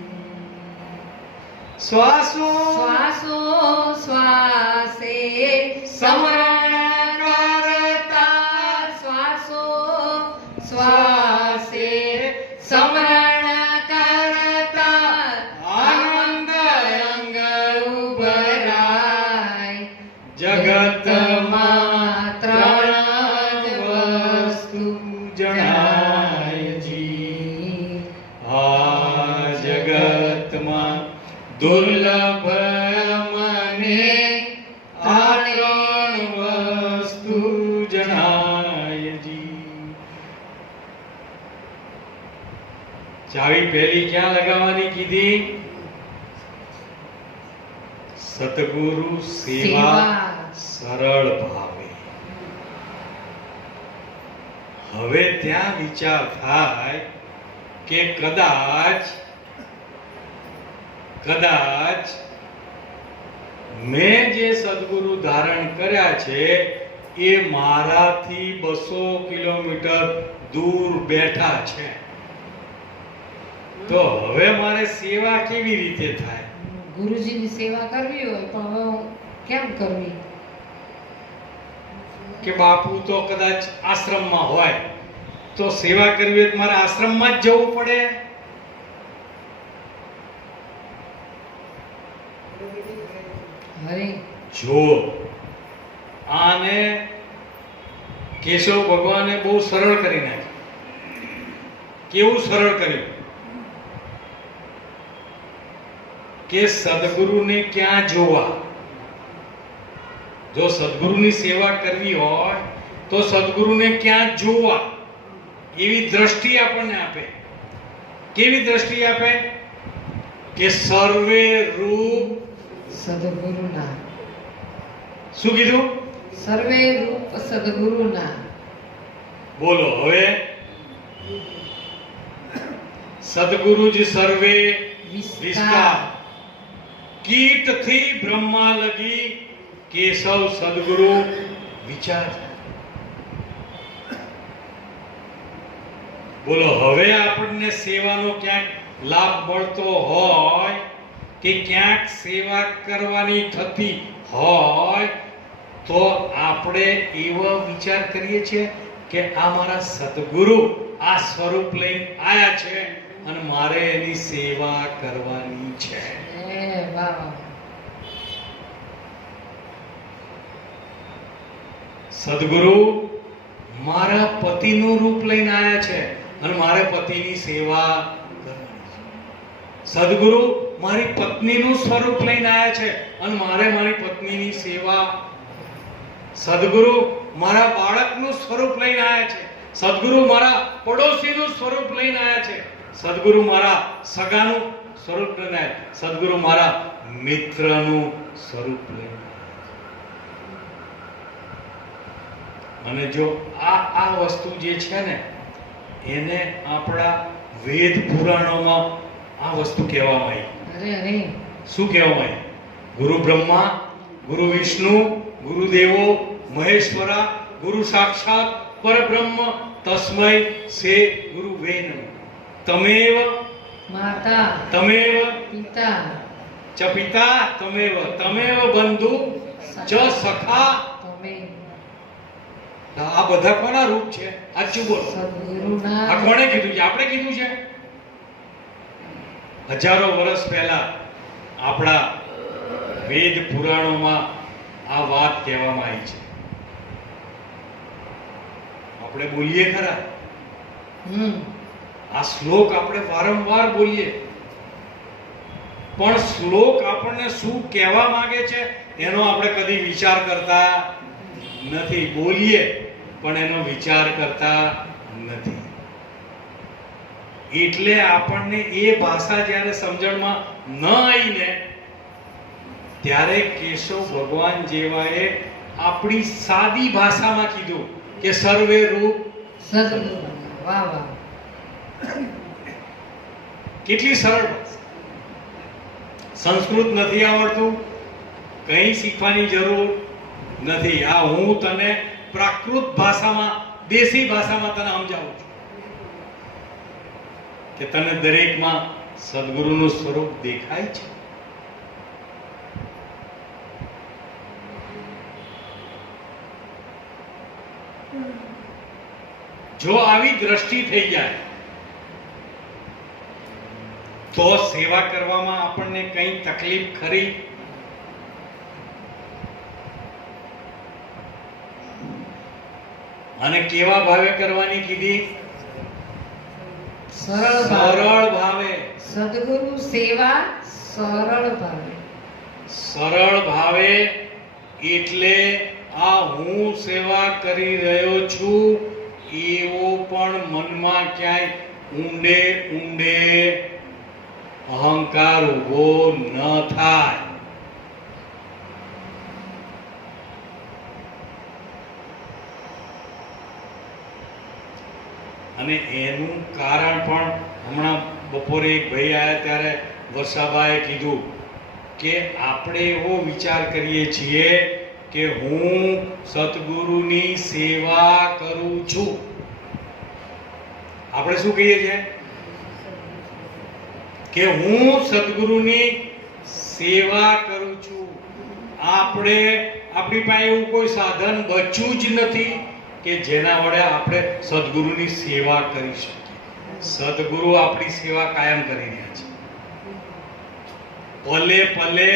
શ્વાસો શ્વાસે સ્મરણ કરતા, શ્વાસો શ્વાસે સ્મરણ કરતા આનંદ અંગ ઉભરાય. જગતમાં 3 વસ્તુ જણાય જી. આ જગતમાં દુર્લભ મને આ 3 વસ્તુ જણાય જી. ચાવી પહેલી ક્યાં લગાવવાની કીધી? સતગુરુ સેવા સરળ ભાવે. હવે ત્યાં વિચાર થાય કે કદાચ મેં જે સદગુરુ ધારણ કર્યા છે એ મારાથી 200 કિલોમીટર દૂર બેઠા છે, તો હવે મારે સેવા કેવી રીતે થાય? ગુરુજીની સેવા કરવી હોય પણ હવે કેમ કરવી? કે બાપુ તો કદાચ આશ્રમમાં હોય તો સેવા કરવી હોય તો મારે આશ્રમમાં જ જવું પડે. જો આને કેશવ ભગવાને બહુ સરળ કરી નાખ્યું. કેવું સરળ કર્યું કે સદગુરુને ક્યાં જોવા? જો સદગુરુની સેવા કરવી હોય તો સદગુરુને ક્યાં જોવા એવી દ્રષ્ટિ આપણને આપે. કેવી દ્રષ્ટિ આપે? કે સર્વે રૂપ સદગુરુના. શું કીધું? સર્વે રૂપ સદગુરુના. બોલો હવે. સદગુરુ જ સર્વે વિસ્તાર, કીટથી બ્રહ્મા લગી કેશવ સદગુરુ વિચાર. બોલો હવે આપણને સેવાનો ક્યાંક લાભ મળતો હોય કે ક્યાંક સેવા કરવાની થતી હોય તો આપણે એવો વિચાર કરીએ છીએ કે આ મારા સદગુરુ આ સ્વરૂપ લઈને આયા છે અને મારે એની સેવા કરવાની છે. સદગુરુ મારા પતિનું રૂપ લઈને આયા છે અને મારે પતિની સેવા કરવાની છે. સદગુરુ મારી પત્નીનું સ્વરૂપ લઈને આયા છે અને મારે મારી પત્નીની સેવા. સદગુરુ મારા બાળકનું સ્વરૂપ લઈને આયા છે. સદગુરુ મારા પડોશીનું સ્વરૂપ લઈને આયા છે. સદગુરુ મારા સગાનું સ્વરૂપ લઈને આયા. સદગુરુ મારા મિત્રનું સ્વરૂપ લઈને આયા. અને જો આ વસ્તુ જે છે ને એને આપણા વેદ પુરાણોમાં આ વસ્તુ કહેવામાં આવી. અરે શું કહેવામાં આવી? ગુરુ બ્રહ્મા, ગુરુ વિષ્ણુ, ગુરુદેવો મહેશ્વરા, ગુરુ સાક્ષાત પરબ્રહ્મ તસ્મૈ શ્રી ગુરુવે નમઃ. તમેવ માતા તમેવ પિતા ચ પિતા તમેવ તમેવ બંધુ ચ સખા. તમે આ બધા કોના રૂપ છે? સાચું બોલો. સદગુરુના આ કોણે કીધું છે? આપણે કીધું છે? હજારો વર્ષ પહેલા આપણા વેદ પુરાણોમાં આ વાત કહેવામાં આવી છે. આપણે બોલીએ ખરા, આ શ્લોક આપણે વારંવાર બોલીએ, પણ શ્લોક આપણને શું કહેવા માંગે છે એનો આપણે કદી વિચાર કરતા નથી. બોલીએ પણ એનો વિચાર કરતા નથી. એટલે આપણને એ ભાષા જ્યારે સમજણમાં ન આવી ને ત્યારે કેશવ ભગવાન જેવાએ આપણી સાદી ભાષામાં કીધું કે સર્વે રૂપ સદગુરુ. વાહ વાહ. કેટલી સરળ ભાષા. સંસ્કૃત નથી આવડતું, કંઈ શીખવાની જરૂર નથી. આ હું તને પ્રાકૃત ભાષામાં, દેશી ભાષામાં તને સમજાવું છું કે તને દરેકમાં સદગુરુનું સ્વરૂપ દેખાય છે. જો આવી દ્રષ્ટિ થઈ જાય તો સેવા કરવામાં આપણને કઈ તકલીફ ખરી? અને કેવા ભાવે કરવાની કીધી? સરળ ભાવે. સદગુરુ સેવા સરળ ભાવે. સરળ ભાવે એટલે આ હું સેવા કરી રહ્યો છું એવો પણ મનમાં ક્યાંય ઊંડે ઊંડે અહંકાર ઉભો ન થાય. અને એનું કારણ પણ હમણાં બપોરે એક ભાઈ આવ્યા ત્યારે વર્ષાબાએ કીધું કે આપણે એવો વિચાર કરીએ છીએ કે હું સતગુરુની સેવા કરું છું. આપણે શું કહીએ છીએ? કે હું સદગુરુની સેવા કરું છું. આપણી પાસે એવું કોઈ સાધન બચ્યું જ નથી કે જેના વડે આપણે સદગુરુની સેવા કરી શકીએ. સદગુરુ આપણી સેવા કાયમ કરી રહ્યા છે. પલે પલે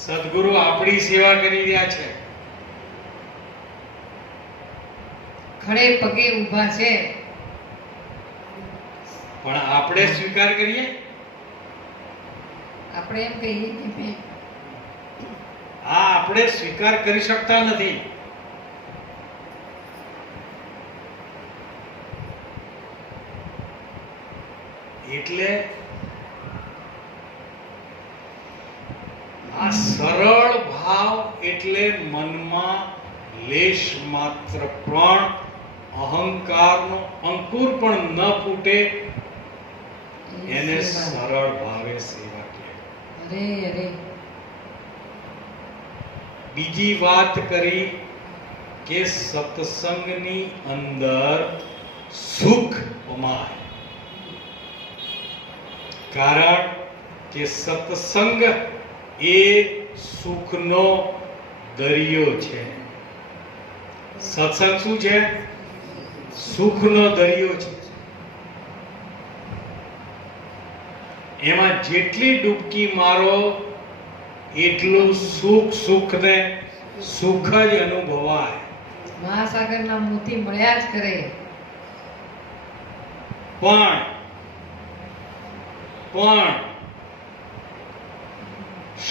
સદગુરુ આપણી સેવા કરી રહ્યા છે. ખડે પગે ઊભા છે. પણ આપણે સ્વીકાર કરીએ? આપણે એમ કહીએ કે આપણે સ્વીકાર કરી શકતા નથી. એટલે આ સરળ ભાવ એટલે મનમાં લેશ માત્ર પણ અહંકારનો અંકુર પણ ન ફૂટે એને સરળ ભાવે સેવા કહેવાય. અરે બીજી વાત કરી કે સત્સંગની અંદર સુખ અમાય. કારણ કે સત્સંગ એ સુખનો દરિયો છે. સત્સંગ શું છે? સુખનો દરિયો છે. એમાં જેટલી ડૂબકી મારો એટલું સુખને સુખ જ અનુભવાય. મહાસાગરના મોતી મળ્યા જ કરે. પણ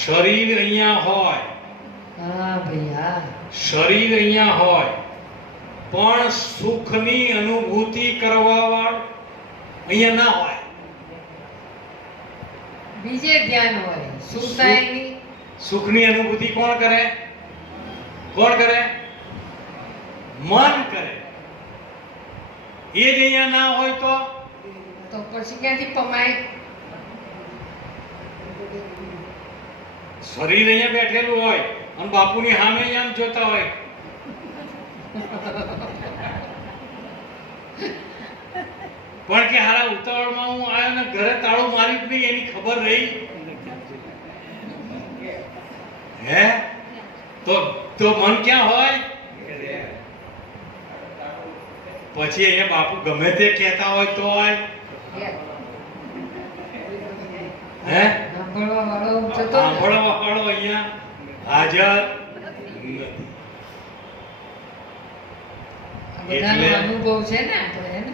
શરીર અહીંયા હોય, હા ભાઈ હા, શરીર અહીંયા હોય પણ સુખની અનુભૂતિ કરવા વાળું અહીંયા ના હોય. બીજે ધ્યાન હોય. સુતાયની સુખની અનુભૂતિ કોણ કરે? મન કરે. એ જ અહીંયા ના હોય તો પછી ક્યાંથી કમાય? શરીર અહીંયા બેઠેલું હોય અને બાપુની સામે આમ જોતા હોય. પણ કે હારા ઉતાવળમાં હું આવ્યો ને ઘરે તાળું માર્યું જ નહીં એની ખબર રહી. હે તો મન ક્યાં હોય? પછી અહીંયા બાપુ ગમે તે કહેતા હોય તો હોય. હે સાંભળવા વાળો જતો રહે. સાંભળવા વાળો અહીંયા હાજર નથી. આ બધાનો એટલે- અનુભવ છે ને આપણે, હે ને?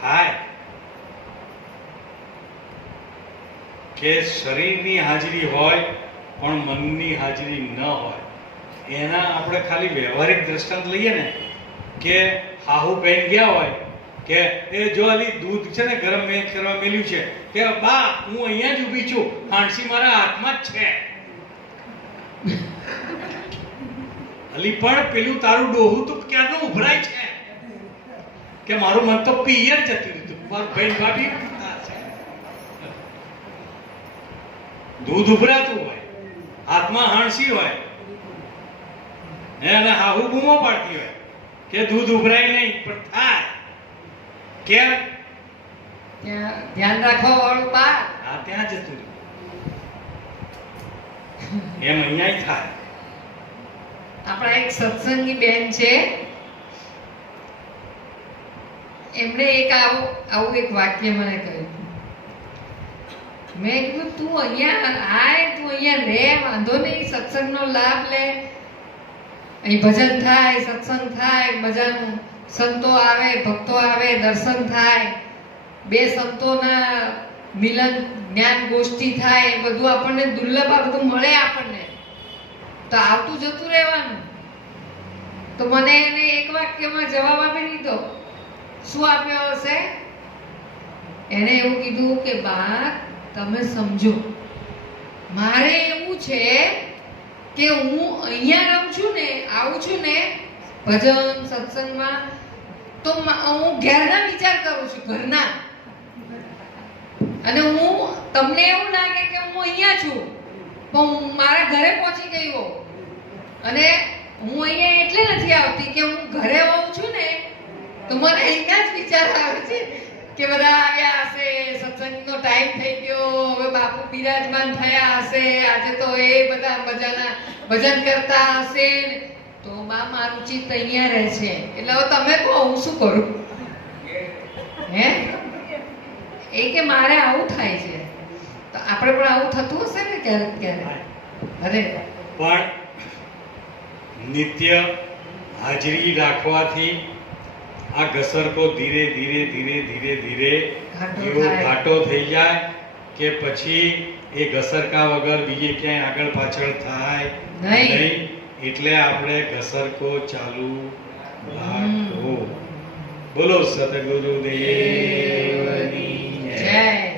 થાય કે શરીરની હાજરી હોય પણ મનની હાજરી ન હોય. એના આપણે ખાલી વ્યવહારિક દ્રષ્ટાંત લઈએ ને કે હાહુ બહેન ગયા હોય કે એ જો અલી દૂધ છે ને ગરમ મેં કરવા મેલ્યું છે કે બા હું અહીંયા જ ઊભી છું, હાંડસી મારા હાથમાં જ છે. અલી પણ પેલું તારું ડોહું તો ક્યારનું ઉભરાય છે કે મારું મન તો પિયર જતું રહ્યું. મારું ભાઈ ભાભી દૂધ ઉભરાતું હોય, હાથમાં હાંડસી હોય અને હાહુ બૂમો પાડતી હોય કે દૂધ ઉભરાય નહીં, પણ થાય. કેમ? ત્યાં ધ્યાન રાખવા વાળું બા. આ ત્યાં જતું રહ્યું. એમ અહીંયા થાય. આપણા એક સત્સંગી બેન છે, એમણે એક આવું એક વાક્ય મને કહ્યું. મેં કીધું તું અહીંયા આય, તું અહીંયા રહે, વાંધો નહીં, સત્સંગનો લાભ લે, અહીં ભજન થાય, સત્સંગ થાય, મજાનું સંતો આવે, ભક્તો આવે, દર્શન થાય, બે સંતોના મિલન જ્ઞાન ગોષ્ઠી થાય, એ બધું આપણને દુર્લભ, આ બધું મળે આપણને, તો આવતું જતું રહેવાનું. તો મને એને એક વાક્યમાં જવાબ આપી દીધો. શું આપ્યો હશે? એને એવું કીધું કે બા તમે સમજો, મારે એવું છે કે હું અહીંયા રહું છું ને, આવું છું ને ભજન સત્સંગમાં, તો હું ઘરના વિચાર કરું છું, ઘરના. અને હું તમને એવું લાગે કે હું અહીંયા છું પણ મારા ઘરે પહોંચી ગઈ હોઉં, અને હું અહીંયા એટલે નથી આવતી કે હું ઘરે હોઉં છું ને તો મને અહીંયા જ વિચાર આવે છે કે બધા આવ્યા હશે, સત્સંગનો ટાઈમ થઈ ગયો, હવે બાપુ બિરાજમાન થયા હશે, આજે તો એ બધા મજાના ભજન કરતા હશે, તો બા મારું ચિત્ત અહીંયા રહે છે. એટલે હવે તમે કહો હું શું કરું? હે એ કે મારે આવું થાય છે, તો આપણે પણ આવું થતું હશે ને ક્યારેક ક્યારેક. અરે પણ નિત્ય હાજરી રાખવાથી આ ઘસરકો ધીરે ધીરે ધીરે ધીરે ધીરે એવો ઘાટો થઈ જાય કે પછી એ ઘસરકા વગર બીજે ક્યાંય આગળ પાછળ થાય નહીં. એટલે આપણે ઘસરકો ચાલુ રાખવો. બોલો સતગુરુદેવની જય.